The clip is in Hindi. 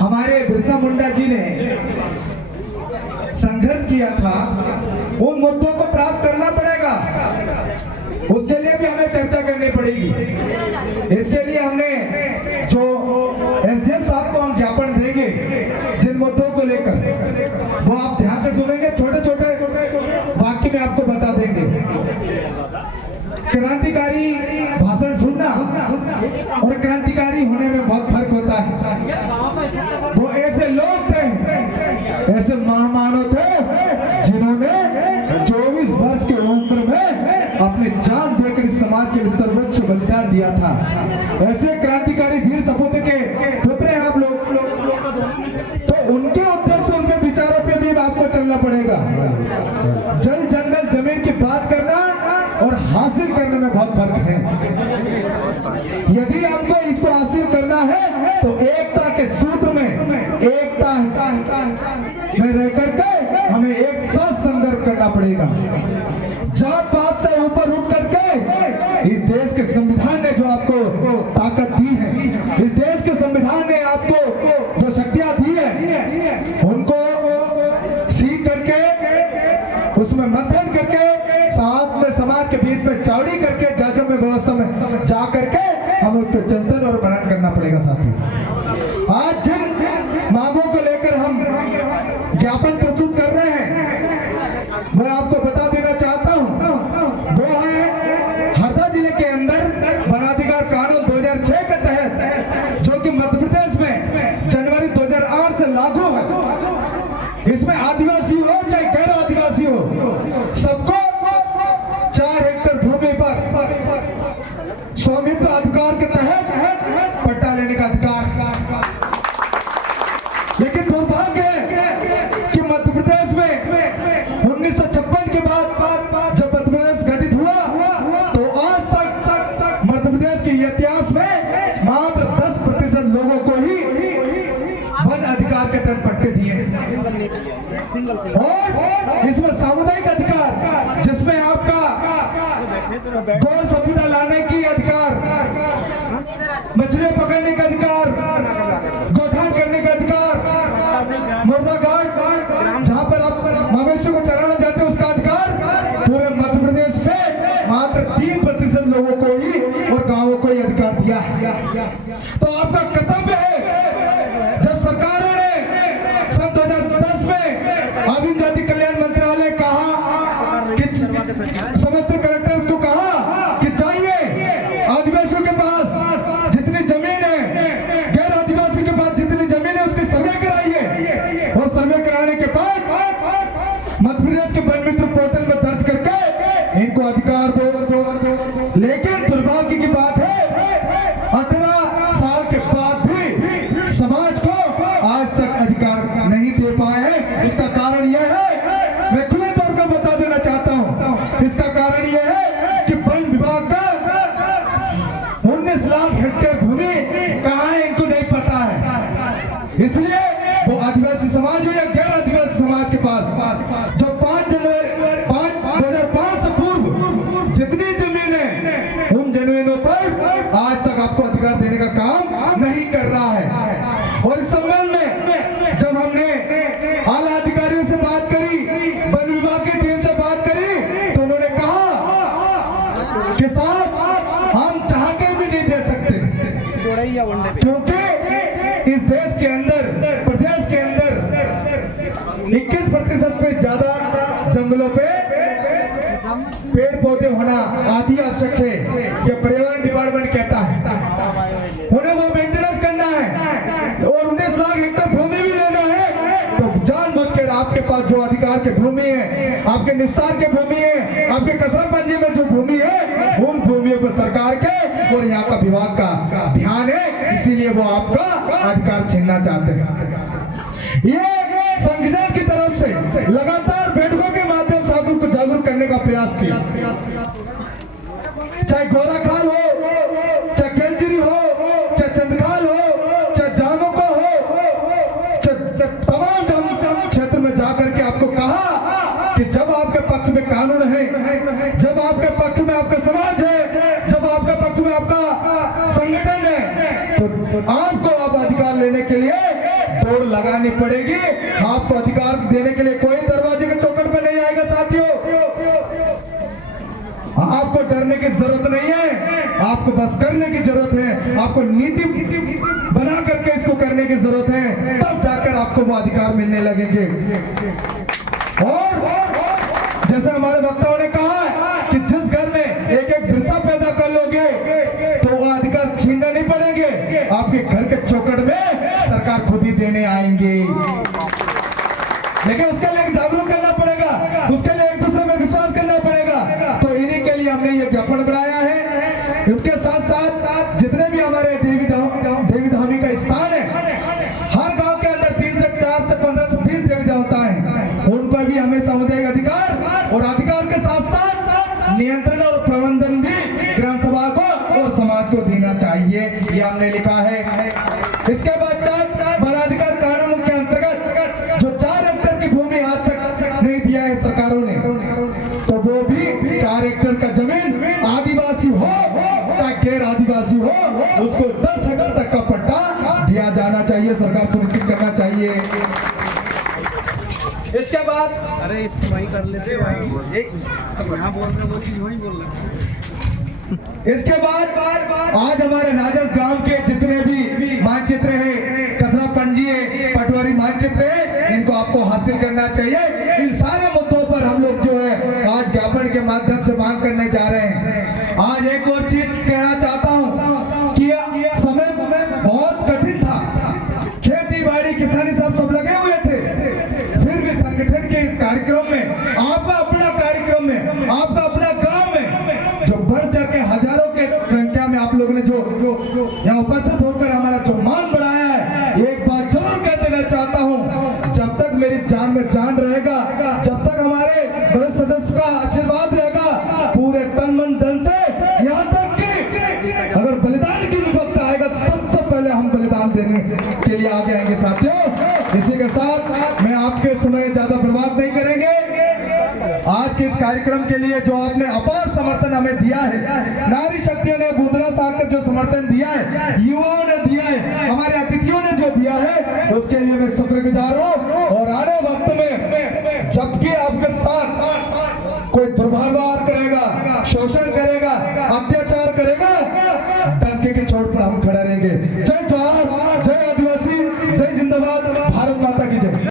हमारे बिरसा मुंडा जी ने संघर्ष किया था, उन मुद्दों को प्राप्त करना पड़ेगा। उसके लिए भी हमें चर्चा करनी पड़ेगी। इसके लिए हमने जो एसडीएम साहब को हम ज्ञापन देंगे जिन मुद्दों को लेकर, वो आप ध्यान से सुनेंगे। छोटे छोटे वाक्य में आपको बता देंगे। क्रांतिकारी भाषण सुनना और क्रांतिकारी होने में बहुत फर्क होता है। वो ऐसे लोग थे, ऐसे महामानव थे जिन्होंने 24 वर्ष की उम्र में अपनी जान देकर इस समाज के लिए सर्वोच्च बलिदान दिया था। ऐसे क्रांतिकारी वीर सपूत के पुत्र हैं आप लोग, तो उनके उद्देश्य, उनके विचारों पे भी आपको चलना पड़ेगा। जल जंगल जमीन की बात करना और हासिल करने में बहुत फर्क है। यदि हमको इसको हासिल करना है तो एकता के सूत्र में, एकता में रह करके हमें एक साथ संघर्ष करना पड़ेगा। जात पात से ऊपर उठ करके इस देश के संविधान ने जो आपको ताकत दी है, इस देश के संविधान ने आपको जो शक्तियां दी है, उनको सीख करके उसमें मंथन करके साथ में समाज के बीच में चौड़ी करके जाजों में व्यवस्था में जा करके हमें उस पर चिंतन और मनन करना पड़ेगा। साथियों, आज जिन मांगों को लेकर हम ज्ञापन प्रस्तुत कर रहे हैं, मैं आपको बता देना चाहता हूं। वो है हरदा जिले के अंदर वनाधिकार कानून 2006 के तहत, जो कि मध्य प्रदेश में जनवरी 2008 से लागू है। इसमें आदिवासी हो चाहे गैर आदिवासी हो, सबको 4 हेक्टेयर भूमि पर स्वामित्व अधिकार के तहत पट्टा लेने का अधिकार। लेकिन दुर्भाग्य है कि मध्य प्रदेश में 1956 के बाद जब मध्य प्रदेश गठित हुआ, तो आज तक मध्य प्रदेश के इतिहास में मात्र 10% लोगों को ही वन अधिकार के तहत पट्टे दिए। और इसमें सामुदायिक अधिकार, जिसमें आपका गौर संपदा लाने की अधिकार, मछलियां पकड़ने का अधिकार, गौठान करने का अधिकार, मुर्दा घाट जहां पर आप मवेशियों को चराने जाते हैं उसका अधिकार, पूरे मध्य प्रदेश में मात्र 3% लोगों को ही और गांवों को ही अधिकार दिया है। तो आपका कर्तव्य है, जब सरकारों ने सन 2010 में आदिम जाति कल्याण मंत्रालय कहा कि समस्त कलेक्टर्स को कहा कि जाइए आदिवासियों के पास जितनी जमीन है, गैर आदिवासी के पास जितनी जमीन है, उसकी सर्वे कराइए। और सर्वे कराने के बाद मध्य प्रदेश के वन मित्र पोर्टल में दर्ज करके इनको अधिकार दो। लेकिन दुर्भाग्य की बात है, 18 साल के बाद भी समाज को आज तक अधिकार नहीं दे पाए हैं। इसका कारण यह है, मैं खुले तौर पर बता देना चाहता हूं, इसका कारण यह है कि वन विभाग का 19 लाख हेक्टेयर भूमि कहां है इनको नहीं पता है। इसलिए वो आदिवासी समाज है या गैर आदिवासी समाज के पास जो 5 जनवरी 2005 से पूर्व जितनी जमीन है, उन जमीनों पर आज तक आपको अधिकार देने का काम नहीं कर रहा है। और इस संबंध में जब हमने आला अधिकारियों से बात करी, वन विभाग की टीम से बात करी, तो उन्होंने कहा कि साहब हम चाह के भी नहीं दे सकते, क्योंकि इस देश के अंदर, प्रदेश के अंदर 21% से ज्यादा जंगलों पे पेड़ पौधे होना अति आवश्यक है। ये पर्यावरण डिपार्टमेंट कहता है, उन्हें वो मेंटेनेंस करना है और 19 लाख हेक्टेयर भूमि भी लेना है। तो जानबूझकर आपके पास जो अधिकार के भूमि है, आपके निस्तार के भूमि है, आपके कसरतबंदी में जो भूमि है, उन भूमियों पर सरकार के और यहाँ का विभाग का ध्यान है, इसीलिए वो आपका अधिकार छीनना चाहते हैं। ये संगठन की तरफ से लगातार बैठकों के माध्यम से को जागरूक करने का प्रयास किया, चाहे गोराखाल हो, चाहे केंजरी हो, चाहे चंदखाल हो, चाहे जामोका हो, चाहे तमाम क्षेत्र में जाकर के आपको कहा कि जब आपके पक्ष में कानून है, जब आपके पक्ष में आपका समाज है, जब आपके पक्ष में आपका संगठन है, तो आपको आबादी अधिकार लेने के लिए दौड़ लगानी पड़ेगी। आपको अधिकार देने के लिए कोई दरवाजे के चौखट पे नहीं आएगा साथियों। आपको डरने की जरूरत नहीं है, आपको बस करने की जरूरत है। आपको नीति बना करके इसको करने की जरूरत है, तब जाकर आपको वो अधिकार मिलने लगेंगे। और जैसे हमारे वक्ताओं ने कहा कि जिस घर में एक एक बिरसा पैदा कर लोगे तो वो अधिकार छीनने नहीं पड़ेंगे, आपके घर के चौखट में सरकार खुद ही देने आएंगे। लेकिन उसके लिए जागरूक करना पड़ेगा, उसके लिए एक दूसरे में विश्वास करना पड़ेगा। तो इन्हीं के लिए हमने ये ज्ञापन बनाया है। उनके साथ साथ जितने भी हमारे देवी धामी का स्थान है, हर गांव के अंदर 3 से 4 से 15 से 20 देवी देवता है, उन पर भी हमें सामुदायिक अधिकार और अधिकार के साथ साथ नियंत्रण और प्रबंधन भी ग्राम सभा को और समाज को देना चाहिए, ये हमने लिखा है। इसके बाद वनाधिकार कानून के अंतर्गत जो 4 हेक्टेयर की भूमि आज तक नहीं दिया है सरकारों ने, तो वो भी 4 हेक्टेयर का जमीन आदिवासी हो चाहे गैर आदिवासी हो, उसको 10 हेक्टेयर तक का पट्टा दिया जाना चाहिए, सरकार सुनिश्चित करना चाहिए। इसके बाद अरे इसको वही कर लेते हैं, यहाँ बोल रहे वही बोल रहे। इसके बाद आज हमारे नाजस गांव के जितने भी मानचित्र है, कसरा पंजी है, पटवारी मानचित्र है, इनको आपको हासिल करना चाहिए। इन सारे मुद्दों पर हम लोग जो है आज ज्ञापन के माध्यम से मांग करने जा रहे हैं। आज एक और चीज कहना चाहता हूँ कि समय बहुत कठिन था, खेती बाड़ी किसानी सब लगे हुए थे, फिर भी संगठन के इस कार्यक्रम में, आपका अपना कार्यक्रम में, आपका अपना गांव में जो बढ़ चढ़ के हजारों के संख्या में आप लोगों ने जो यहाँ उपस्थित होकर हमारा जो मान बढ़ाया है, एक बात जरूर कह देना चाहता हूँ, जब तक मेरी जान में जान रहेगा, जब तक हमारे बड़े सदस्य का आशीर्वाद रहेगा, पूरे तन मन धन से, यहाँ तक कि अगर बलिदान की भी वक्त आएगा तो सबसे पहले हम बलिदान देने के लिए आगे आएंगे साथियों। इसी के साथ मैं आपके समय ज्यादा बर्बाद नहीं करेंगे। आज के इस कार्यक्रम के लिए जो आपने अपार समर्थन हमें दिया है, नारी शक्तियों ने बूंदरा से आकर जो समर्थन दिया है, युवाओं ने दिया है, हमारे अतिथियों ने जो दिया है, उसके लिए मैं शुक्रगुजार हूँ। और आने वक्त में जबकि आपके साथ कोई दुर्व्यवहार करेगा, शोषण करेगा, अत्याचार करेगा, डंके के चोट पर हम खड़े रहेंगे।